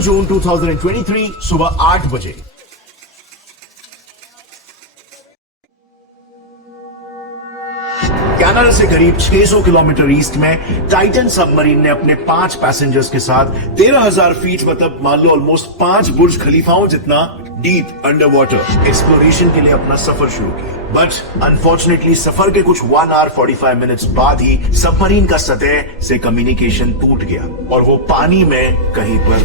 18 जून 2023 सुबह 8 बजे। कनाडा से करीब 600 किलोमीटर ईस्ट में टाइटन सबमरीन ने अपने 5 पैसेंजर्स के साथ 13,000 फीट मतलब मान लो ऑलमोस्ट 5 बुर्ज खलीफाओं जितना डीप अंडर वाटर एक्सप्लोरेशन के लिए अपना सफर शुरू किया। बट अनफॉर्चुनेटली सफर के कुछ 1 hour 45 मिनट्स बाद ही सबमरीन का सतह से कम्युनिकेशन टूट गया और वो पानी में कहीं पर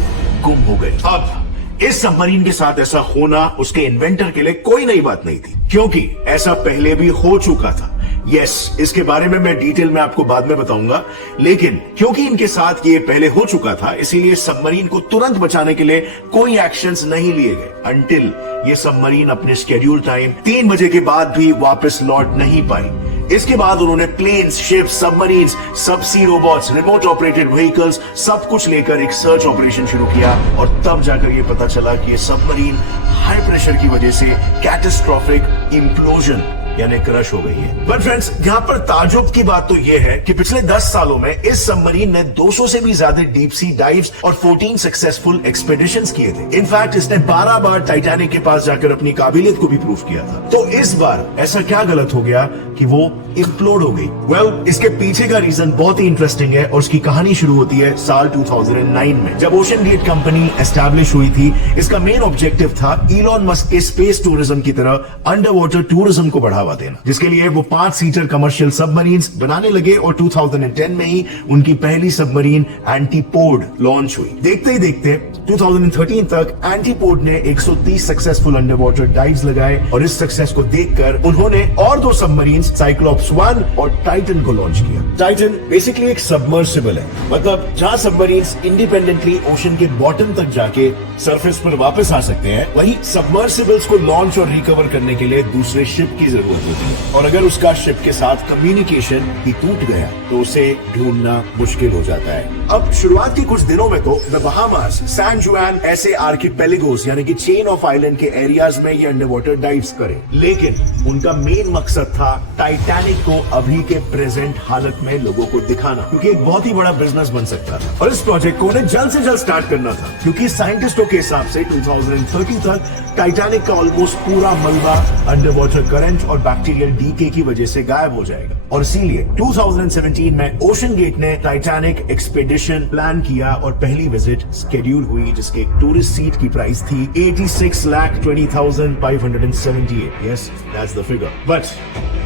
गुम हो गई। अब इस सबमरीन के साथ ऐसा होना उसके इन्वेंटर के लिए कोई नई बात नहीं थी, क्योंकि ऐसा पहले भी हो चुका था। यस, इसके बारे में मैं डिटेल में आपको बाद में बताऊंगा, लेकिन क्योंकि इनके साथ ये पहले हो चुका था इसीलिए सबमरीन को तुरंत बचाने के लिए कोई एक्शंस नहीं लिए गए अंटिल ये सबमरीन अपने शेड्यूल टाइम 3 बजे के बाद भी वापस लौट नहीं पाई। इसके बाद उन्होंने प्लेन्स, शिप्स, सबमरीन्स, सबसी रोबोट्स, रिमोट ऑपरेटेड व्हीकल्स सब कुछ लेकर एक सर्च ऑपरेशन शुरू किया और तब जाकर यह पता चला कि ये सबमरीन हाई प्रेशर की वजह से कैटास्ट्रोफिक इम्प्लोजन यानी क्रश हो गई है। बट फ्रेंड्स, यहाँ पर ताजुब की बात तो यह है कि पिछले 10 सालों में इस सबमरीन ने 200 से भी ज्यादा डीप सी डाइव्स और 14 सक्सेसफुल एक्सपेडिशंस किए थे। इनफैक्ट इसने 12 बार टाइटैनिक के पास जाकर अपनी काबिलियत को भी प्रूव किया था। तो इस बार ऐसा क्या गलत हो गया कि वो इम्प्लोड हो गई? वेल, इसके पीछे का रीजन बहुत ही इंटरेस्टिंग है और उसकी कहानी शुरू होती है साल 2009 में, जब ओशन गेट कंपनी एस्टैब्लिश हुई थी। इसका मेन ऑब्जेक्टिव था इलॉन मस्क के स्पेस टूरिज्म की तरह अंडर वाटर टूरिज्म को बढ़ावा देना, जिसके लिए वो 5 सीटर कमर्शियल सबमरीन्स बनाने लगे और 2010 में ही उनकी पहली सबमरीन एंटीपोड लॉन्च हुई। देखते ही देखते 2013 तक एंटीपोड ने 130 सक्सेसफुल अंडर वाटर डाइव्स लगाए और इस सक्सेस को देखकर उन्होंने और 2 सबमरीन्स साइक्लोप्स 1 और टाइटन को लॉन्च किया। टाइटन बेसिकली एक सबमर्सिबल है, मतलब जहां सबमरीन्स इंडिपेंडेंटली ओशन के बॉटम तक जाके सरफेस पर वापस आ सकते हैं, वहीं सबमर्सिबल्स को लॉन्च और रिकवर करने के लिए दूसरे शिप की जरूरत होती है और अगर उसका शिप के साथ कम्युनिकेशन ही टूट गया तो उसे ढूंढना मुश्किल हो जाता है। अब शुरुआत के कुछ दिनों में तो द बहामास, सैन जुआन ऐसे आर्किपेलागोस यानी कि चेन ऑफ आइलैंड के एरियाज में ये अंडर वाटर डाइव्स करें, लेकिन उनका मेन मकसद था टाइटैनिक को अभी के प्रेजेंट हालत में लोगों को दिखाना, क्योंकि एक बहुत ही बड़ा बिजनेस बन सकता था और इस प्रोजेक्ट को उन्हें जल्द से जल्द स्टार्ट करना था, क्योंकि साइंटिस्टों के हिसाब से 2030 तक टाइटैनिक का ऑलमोस्ट पूरा मलबा अंडर वाटर करंट और बैक्टीरियल डीके की वजह से गायब हो जाएगा। और इसीलिए 2017 में ओशन गेट ने टाइटैनिक एक्सपेडिशन प्लान किया और पहली विजिट शेड्यूल हुई, जिसके टूरिस्ट सीट की प्राइस थी 86,20,578। Yes, that's the figure. But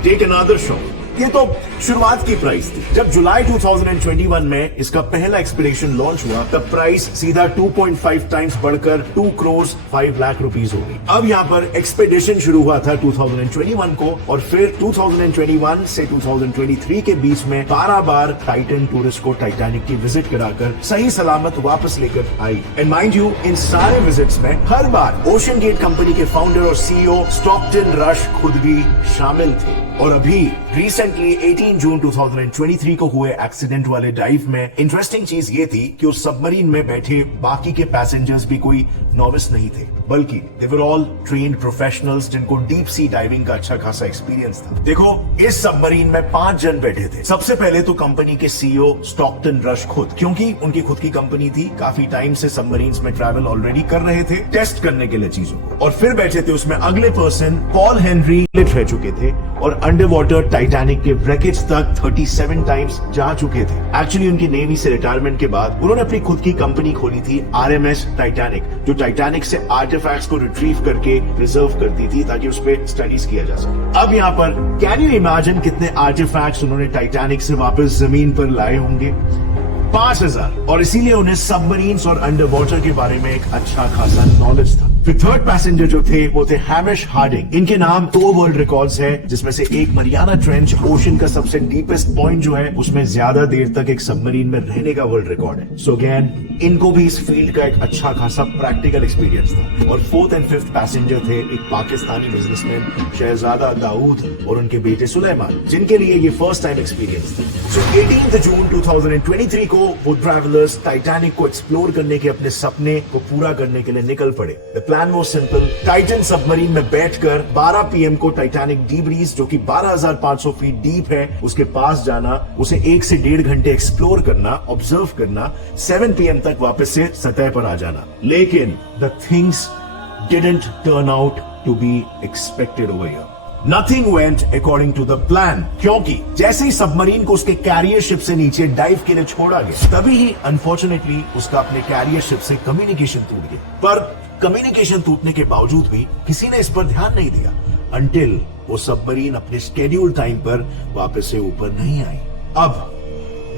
take another shot, ये तो शुरुआत की प्राइस थी। जब जुलाई 2021 में इसका पहला एक्सपेडिशन लॉन्च हुआ तब प्राइस सीधा 2.5 टाइम्स बढ़कर 2 करोड़ 5 लाख रुपीस हो गई। अब यहाँ पर एक्सपेडिशन शुरू हुआ था 2021 को और फिर 2021 से 2023 के बीच में 12 बार टाइटन टूरिस्ट को टाइटैनिक की विजिट कराकर सही सलामत वापस लेकर आई। एंड माइंड यू, इन सारे विजिट्स में हर बार ओशन गेट कंपनी के फाउंडर और सीईओ स्टॉकटन रश खुद भी शामिल थे। और अभी रिसेंटली 18 जून 2023 को हुए एक्सीडेंट वाले डाइव में इंटरेस्टिंग चीज ये थी कि उस सबमरीन में बैठे बाकी के पैसेंजर्स भी कोई नॉविस नहीं थे, बल्कि दे वर ऑल ट्रेन्ड प्रोफेशनल्स जिनको डीप सी डाइविंग का अच्छा खासा एक्सपीरियंस था। देखो, इस सबमरीन में 5 जन बैठे थे। सबसे पहले तो कंपनी के सीईओ स्टॉकटन रश खुद, क्योंकि उनकी खुद की कंपनी थी, काफी टाइम से सबमरीन्स में ट्रैवल ऑलरेडी कर रहे थे टेस्ट करने के लिए चीजों को। और फिर बैठे थे उसमें अगले पर्सन पॉल हेनरी, रह चुके थे और अंडर वाटर टाइटैनिक के ब्रैकेज तक 37 टाइम्स जा चुके थे। एक्चुअली उनकी नेवी से रिटायरमेंट के बाद उन्होंने अपनी खुद की कंपनी खोली थी RMS टाइटैनिक, जो टाइटैनिक से आर्टिफैक्ट्स को रिट्रीव करके प्रिजर्व करती थी ताकि उस पर स्टडीज किया जा सके। अब यहाँ पर कैन यू इमेजिन कितने आर्टिफैक्ट्स उन्होंने टाइटैनिक से वापस जमीन पर लाए होंगे? 5000। और इसीलिए उन्हें सबमरीन्स और अंडर वाटर के बारे में एक अच्छा खासा नॉलेज था। फिर थर्ड पैसेंजर जो थे वो थे हैमिश हार्डिंग। इनके नाम 2 वर्ल्ड रिकॉर्ड्स है, जिसमें से एक मरियाना ट्रेंच, ओशन का सबसे डीपेस्ट पॉइंट जो है उसमें ज्यादा देर तक एक सबमरीन में रहने का वर्ल्ड रिकॉर्ड है। सो अगेन इनको भी इस फील्ड का एक अच्छा खासा प्रैक्टिकल एक्सपीरियंस था। और 4th and 5th पैसेंजर थे एक पाकिस्तानी बिजनेसमैन शहजादा दाऊद और उनके बेटे सुलेमान, जिनके लिए ये फर्स्ट टाइम एक्सपीरियंस था। सो 18 जून 2023 को वो ट्रैवलर्स टाइटैनिक को एक्सप्लोर करने के अपने सपने को पूरा करने के लिए निकल पड़े। प्लान वो सिंपल, टाइटन सबमरीन में बैठकर 12 PM को टाइटैनिक डीब्रीज जो कि 12,500 फीट डीप है उसके पास जाना, उसे 1 से 1.5 घंटे एक्सप्लोर करना, ऑब्जर्व करना, 7 PM तक वापस से सतह पर आ जाना। लेकिन the things didn't turn out to be expected over here. Nothing went according to the plan, क्योंकि जैसे ही सबमरीन को उसके कैरियर शिप से नीचे डाइव के लिए छोड़ा गया, तभी ही अनफॉर्चुनेटली उसका अपने कैरियर शिप से कम्युनिकेशन टूट गया। पर कम्युनिकेशन टूटने के बावजूद भी किसी ने इस पर ध्यान नहीं दिया until वो सबमरीन अपने स्केड्यूल टाइम पर वापस से ऊपर नहीं आई। अब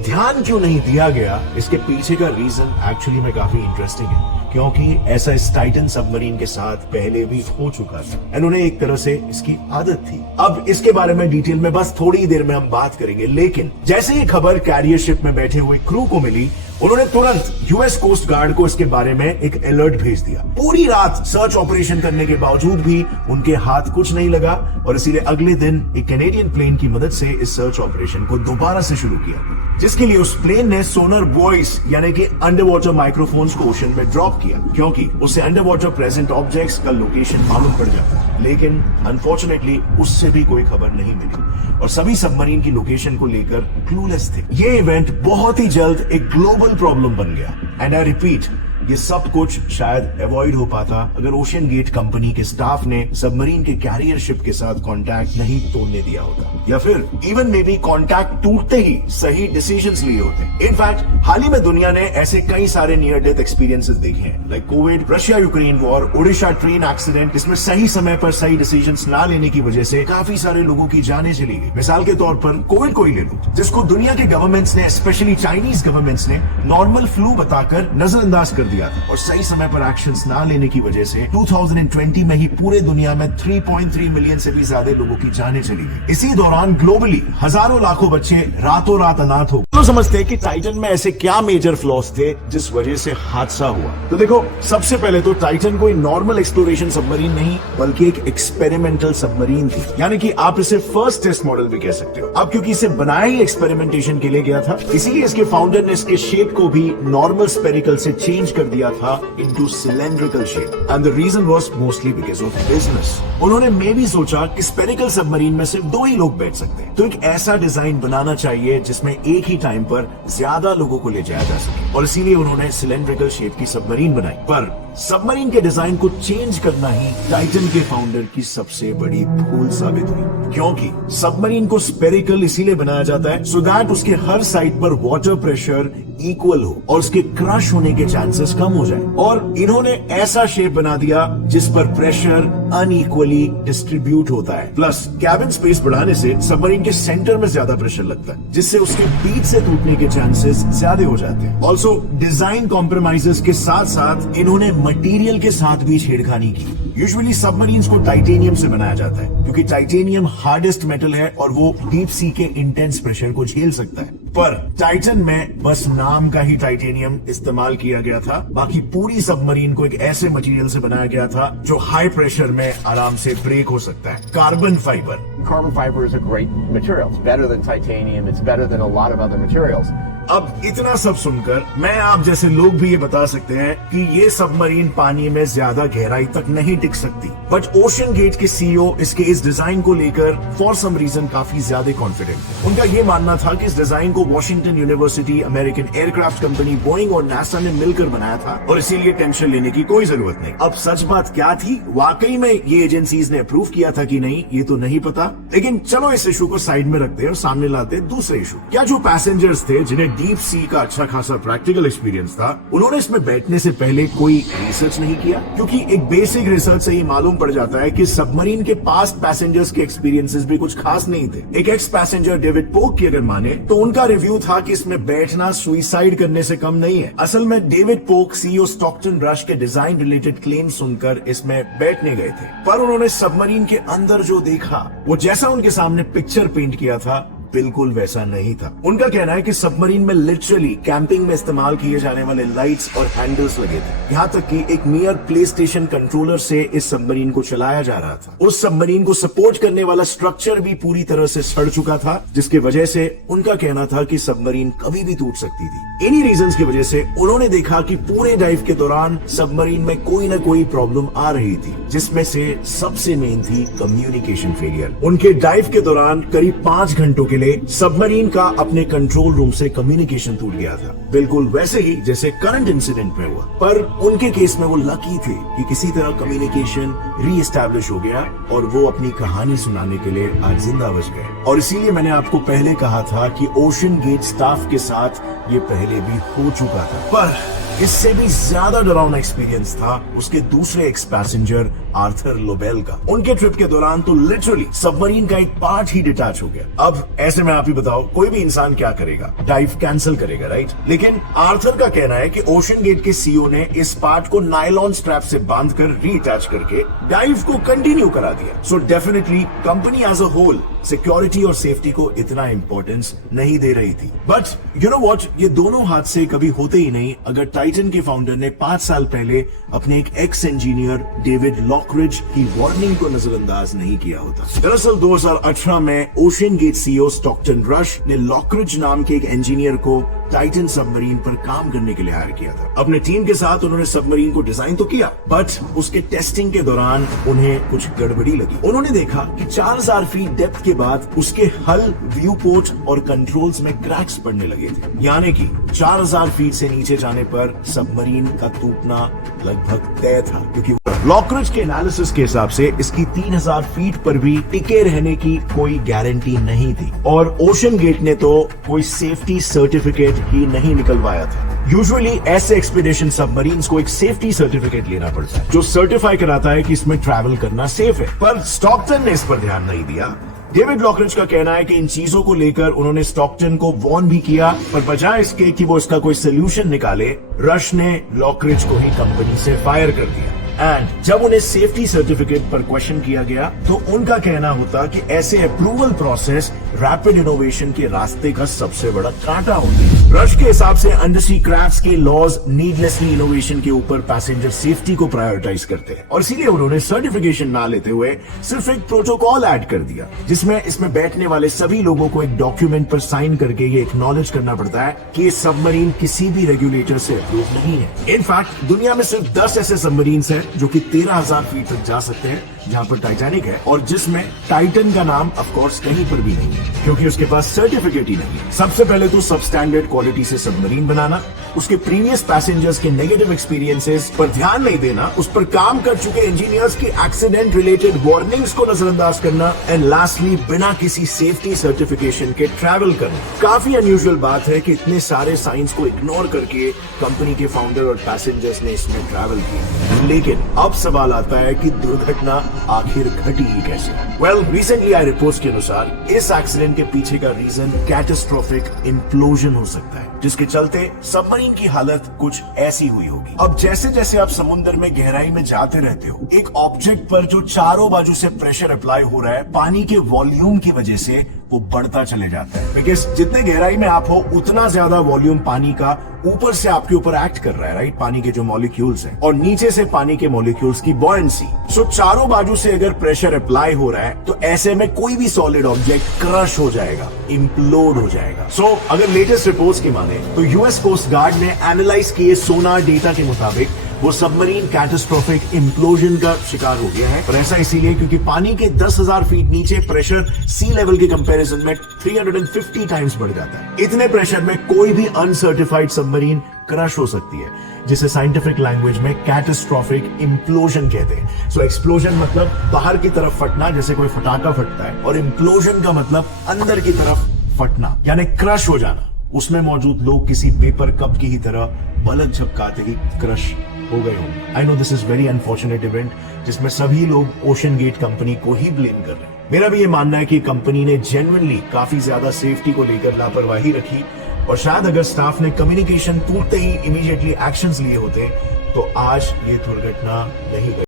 ध्यान क्यों नहीं दिया गया, इसके पीछे का रीजन एक्चुअली में काफी इंटरेस्टिंग है, क्योंकि ऐसा इस टाइटन सबमरीन के साथ पहले भी हो चुका था। इन्होंने एक तरह से इसकी आदत थी। अब इसके बारे में डिटेल में बस थोड़ी देर में हम बात करेंगे, लेकिन जैसे ही खबर कैरियर शिप में बैठे हुए क्रू को मिली, उन्होंने तुरंत यूएस कोस्ट गार्ड को इसके बारे में एक अलर्ट भेज दिया। पूरी रात सर्च ऑपरेशन करने के बावजूद भी उनके हाथ कुछ नहीं लगा और इसीलिए अगले दिन एक कैनेडियन प्लेन की मदद से इस सर्च ऑपरेशन को दोबारा से शुरू किया, जिसके लिए उस प्लेन ने सोनर वॉइस यानी कि अंडर वाटर माइक्रोफोन्स को ओशन में ड्रॉप किया, क्योंकि उससे अंडर वाटर प्रेजेंट ऑब्जेक्ट्स का लोकेशन मालूम पड़ जाता है। लेकिन अनफॉर्चुनेटली उससे भी कोई खबर नहीं मिली और सभी सबमरीन की लोकेशन को लेकर क्लूलेस थे। ये इवेंट बहुत ही जल्द एक ग्लोबल प्रॉब्लम बन गया एंड आई रिपीट, ये सब कुछ शायद अवॉइड हो पाता अगर ओशन गेट कंपनी के स्टाफ ने सबमरीन के कैरियर शिप के साथ कांटेक्ट नहीं तोड़ने दिया होता, या फिर इवन मे बी कांटेक्ट टूटते ही सही डिसीजंस लिए होते। इनफैक्ट हाल ही में दुनिया ने ऐसे कई सारे नियर डेथ एक्सपीरियंसेस देखे हैं, like Covid, Russia Ukraine war, Odisha train accident, इसमें सही समय पर सही डिसीजंस ना लेने की वजह से काफी सारे लोगों की जानें चली गई। मिसाल के तौर पर कोविड को ही ले लो, जिसको दुनिया के गवर्नमेंट्स ने, स्पेशली चाइनीज गवर्नमेंट्स ने नॉर्मल फ्लू बताकर नजरअंदाज कर दिया था और सही समय पर एक्शंस ना लेने की वजह से 2020 में ही पूरे दुनिया में 3.3 मिलियन से भी ज्यादा लोगों की जानें चली गई। इसी दौरान ग्लोबली हजारों लाखों बच्चे रातों रात अनाथ हो। तो समझते हैं कि टाइटन में ऐसे क्या मेजर फ्लॉज थे जिस वजह से हादसा हुआ। तो देखो, सबसे पहले तो टाइटन कोई नॉर्मल एक्सप्लोरेशन सबमरीन नहीं बल्कि एक एक्सपेरिमेंटल सबमरीन थी, यानी कि आप इसे फर्स्ट टेस्ट मॉडल भी कह सकते हो। अब क्योंकि इसे बनाया ही एक्सपेरिमेंटेशन के लिए गया था, इसीलिए इसके फाउंडर ने इसके शेप को भी नॉर्मल स्पेरिकल से चेंज कर दिया था into cylindrical shape, and the reason was mostly because of business. उन्होंने मे भी सोचा कि स्पेरिकल सबमरीन में सिर्फ 2 ही लोग बैठ सकते हैं, तो एक ऐसा डिजाइन बनाना चाहिए जिसमें एक ही टाइम पर ज्यादा लोगों को ले जाया जा सके, और इसीलिए उन्होंने सिलेंड्रिकल शेप की सबमरीन बनाई। पर सबमरीन के डिजाइन को चेंज करना ही टाइटन के फाउंडर की सबसे बड़ी भूल साबित हुई, क्योंकि सबमरीन को स्पेरिकल इसीलिए बनाया जाता है सो दैट उसके हर साइड पर वाटर प्रेशर इक्वल हो और उसके क्रश होने के चांसेस कम हो जाए। और इन्होंने ऐसा शेप बना दिया जिस पर प्रेशर अनइक्वली डिस्ट्रीब्यूट होता है, प्लस कैबिन स्पेस बढ़ाने से सबमरीन के सेंटर में ज्यादा प्रेशर लगता है, जिससे उसके बीच से टूटने के चांसेस ज्यादा हो जाते हैं। ऑल्सो डिजाइन कॉम्प्रोमाइजेस के साथ साथ इन्होंने मटेरियल के साथ भी छेड़खानी की। यूजुअली सबमरीन्स को टाइटेनियम से बनाया जाता है, क्योंकि टाइटेनियम हार्डेस्ट मेटल है और वो डीप सी के इंटेंस प्रेशर को झेल सकता है। पर टाइटन में बस नाम का ही टाइटेनियम इस्तेमाल किया गया था, बाकी पूरी सबमरीन को एक ऐसे मटेरियल से बनाया गया था जो हाई प्रेशर में आराम से ब्रेक हो सकता है, carbon fibre. Carbon fiber is a great material. It's better than titanium. It's better than a lot of other materials. अब इतना सब सुनकर मैं आप जैसे लोग भी ये बता सकते हैं कि ये सबमरीन पानी में ज्यादा गहराई तक नहीं टिक सकती, बट ओशन गेट के सीईओ इसके इस डिजाइन को लेकर फॉर सम रीजन काफी ज्यादा कॉन्फिडेंट थे। उनका ये मानना था कि इस डिजाइन को Washington university, American aircraft company Boeing और नासा ने मिलकर बनाया था और इसीलिए टेंशन लेने की कोई जरूरत नहीं। अब सच बात क्या थी, वाकई में ये एजेंसीज ने अप्रूव किया था कि नहीं, ये तो नहीं पता, लेकिन चलो इस इशू को साइड में रखते हैं और सामने लाते हैं दूसरे इशू। क्या जो पैसेंजर्स थे जिन्हें डीप सी का अच्छा खासा प्रैक्टिकल एक्सपीरियंस था, उन्होंने इसमें बैठने से पहले कोई रिसर्च नहीं किया? क्योंकि एक बेसिक रिसर्च से ही मालूम पड़ जाता है कि सबमरीन के पास्ट पैसेंजर्स के एक्सपीरियंसेस भी कुछ खास नहीं थे। एक एक्स पैसेंजर डेविड पोक की अगर माने तो उनका रिव्यू था कि इसमें बैठना सुइसाइड करने से कम नहीं है। असल में डेविड पोक सीईओ स्टॉकटन रश के डिजाइन रिलेटेड क्लेम सुनकर इसमें बैठने गए थे, पर उन्होंने सबमरीन के अंदर जो देखा, वो जैसा उनके सामने पिक्चर पेंट किया था बिल्कुल वैसा नहीं था। उनका कहना है कि सबमरीन में लिटरली कैंपिंग में इस्तेमाल किए जाने वाले लाइट्स और हैंडल्स लगे थे। यहाँ तक कि एक नियर प्ले स्टेशन कंट्रोलर से इस सबमरीन को चलाया जा रहा था। उस सबमरीन को सपोर्ट करने वाला स्ट्रक्चर भी पूरी तरह से सड़ चुका था, जिसकी वजह से उनका कहना था कि सबमरीन कभी भी टूट सकती थी। इन्हीं रीजंस की वजह से उन्होंने देखा कि पूरे डाइव के दौरान सबमरीन में कोई ना कोई प्रॉब्लम आ रही थी, जिसमें से सबसे मेन थी कम्युनिकेशन फेलियर। उनके डाइव के दौरान करीब 5 घंटों के लिए सबमरीन का अपने कंट्रोल रूम से कम्युनिकेशन टूट गया था, बिल्कुल वैसे ही जैसे करंट इंसिडेंट में हुआ। पर उनके केस में वो लकी थे कि किसी तरह कम्युनिकेशन री-एस्टैब्लिश हो गया और वो अपनी कहानी सुनाने के लिए आज जिंदा बच गए। और इसीलिए मैंने आपको पहले कहा था कि ओशन गेट स्टाफ के साथ ये पहले भी हो चुका था। पर इससे भी ज्यादा डरावना एक्सपीरियंस था उसके दूसरे एक्स पैसेंजर आर्थर लोबेल का। उनके ट्रिप के दौरान तो लिटरली सबमरीन का एक पार्ट ही डिटैच हो गया। अब ऐसे में आप ही बताओ, कोई भी इंसान क्या करेगा? डाइव कैंसिल करेगा, राइट? लेकिन आर्थर का कहना है कि ओशन गेट के सीईओ ने इस पार्ट को नायलॉन स्ट्रैप से बांधकर रीअटैच करके डाइव को कंटिन्यू करा दिया। So definitely company as a whole security और सेफ्टी को इतना इंपॉर्टेंस नहीं दे रही थी। बट यू नो व्हाट, ये दोनों हादसे कभी होते ही नहीं अगर टाइटन के फाउंडर ने 5 साल पहले अपने एक एक्स इंजीनियर डेविड लॉकरिज की वार्निंग को नजरअंदाज नहीं किया होता। दरअसल 2018 में OceanGate CEO Stockton Rush ने लॉकरिज नाम के एक इंजीनियर को टाइटन सबमरीन पर काम करने के लिए हायर किया था। अपने टीम के साथ उन्होंने सबमरीन को डिजाइन तो किया, बट उसके टेस्टिंग के दौरान उन्हें कुछ गड़बड़ी लगी। उन्होंने देखा कि 4000 फीट डेप्थ के बाद उसके हल, व्यू पोर्ट और कंट्रोल्स में क्रैक्स पड़ने लगे थे। यानी कि 4000 फीट से नीचे जाने पर सबमरीन का टूटना लगभग तय था, क्योंकि लॉकरिज के एनालिसिस के हिसाब से इसकी 3000 फीट पर भी टिके रहने की कोई गारंटी नहीं थी। और ओशन गेट ने तो कोई सेफ्टी सर्टिफिकेट ही नहीं निकलवाया था। यूजुअली ऐसे एक्सपीडिशन सबमरीन्स को एक सेफ्टी सर्टिफिकेट लेना पड़ता है जो सर्टिफाई कराता है कि इसमें ट्रैवल करना सेफ है, पर स्टॉकटन ने इस पर ध्यान नहीं दिया। डेविड लॉकरिज का कहना है कि इन चीजों को लेकर उन्होंने स्टॉकटन को वॉर्न भी किया, पर बजाय इसके कि वो इसका कोई सोल्यूशन निकाले, रश ने लॉकरिज को ही कंपनी से फायर कर दिया। एंड जब उन्हें सेफ्टी सर्टिफिकेट पर क्वेश्चन किया गया तो उनका कहना होता कि ऐसे अप्रूवल प्रोसेस रैपिड इनोवेशन के रास्ते का सबसे बड़ा कांटा होती है। रश के हिसाब से अंडरसी क्राफ्ट्स के लॉज नीडलेसली इनोवेशन के ऊपर पैसेंजर सेफ्टी को प्रायोरिटाइज करते हैं, और इसीलिए उन्होंने सर्टिफिकेशन ना लेते हुए सिर्फ एक प्रोटोकॉल ऐड कर दिया, जिसमें इसमें बैठने वाले सभी लोगों को एक डॉक्यूमेंट पर साइन करके ये एक्नॉलेज करना पड़ता है कि ये सबमरीन किसी भी रेगुलेटर से अप्रूव नहीं है। इनफैक्ट दुनिया में सिर्फ 10 ऐसे सबमरीन्स हैं जो कि 13000 फीट तक जा सकते हैं, जहां पर टाइटैनिक है, और जिसमें टाइटन का नाम ऑफ कोर्स कहीं पर भी नहीं है, क्योंकि उसके पास सर्टिफिकेट ही नहीं है। सबसे पहले तो सब स्टैंडर्ड क्वालिटी से सबमरीन बनाना, उसके प्रीवियस पैसेंजर्स के नेगेटिव एक्सपीरियंसेस पर ध्यान नहीं देना, उस पर काम कर चुके इंजीनियर्स की एक्सीडेंट रिलेटेड वार्निंग्स को नजरअंदाज करना, एंड लास्टली बिना किसी सेफ्टी सर्टिफिकेशन के ट्रैवल करना। काफी अनयूजुअल बात है कि इतने सारे साइंस को इग्नोर करके कंपनी के फाउंडर और पैसेंजर्स ने इसमें ट्रैवल किया। लेकिन अब सवाल आता है कि दुर्घटना आखिर घटी ही कैसे? वेल, रिसेंटली आई रिपोर्ट्स के अनुसार इस एक्सीडेंट के पीछे का रीजन कैटास्ट्रोफिक इम्प्लोजन हो सकता है, जिसके चलते सबमरीन की हालत कुछ ऐसी हुई होगी। अब जैसे जैसे आप समुद्र में गहराई में जाते रहते हो, एक ऑब्जेक्ट पर जो चारों बाजू से प्रेशर अप्लाई हो रहा है, पानी के वॉल्यूम की वजह से वो बढ़ता चले जाता है, बिकॉज जितने गहराई में आप हो उतना ज्यादा वॉल्यूम पानी का ऊपर से आपके ऊपर एक्ट कर रहा है, राइट? पानी के जो मॉलिक्यूल्स हैं, और नीचे से पानी के मॉलिक्यूल्स की बॉयंसी। सो चारों बाजू से अगर प्रेशर अप्लाई हो रहा है तो ऐसे में कोई भी सॉलिड ऑब्जेक्ट क्रश हो जाएगा, इम्प्लोड हो जाएगा। सो अगर लेटेस्ट रिपोर्ट्स की माने तो यूएस कोस्ट गार्ड ने एनालाइज किए सोनार डेटा के मुताबिक वो सबमरीन कैटास्ट्रोफिक इम्प्लोजन का शिकार हो गया है, और ऐसा इसीलिए क्योंकि पानी के 10,000 फीट नीचे प्रेशर सी लेवल के कंपैरिजन में 350 टाइम्स बढ़ जाता है। इतने प्रेशर में कोई भी अनसर्टिफाइड सबमरीन क्रश हो सकती है, जिसे साइंटिफिक लैंग्वेज में कैटास्ट्रोफिक इम्प्लोजन कहते हैं। सो एक्सप्लोजन मतलब बाहर की तरफ फटना, जैसे कोई फटाका फटता है, और इम्प्लोजन का मतलब अंदर की तरफ फटना, यानी क्रश हो जाना। उसमें मौजूद लोग किसी पेपर कप की ही तरह पलक झपकाते ही क्रश हो गए होंगे। I know this is very unfortunate event, जिसमें सभी लोग ओशन गेट कंपनी को ही ब्लेम कर रहे हैं। मेरा भी ये मानना है कि कंपनी ने जेन्युइनली काफी ज्यादा सेफ्टी को लेकर लापरवाही रखी, और शायद अगर स्टाफ ने कम्युनिकेशन टूटते ही इमीडिएटली एक्शंस लिए होते तो आज ये दुर्घटना नहीं घटी।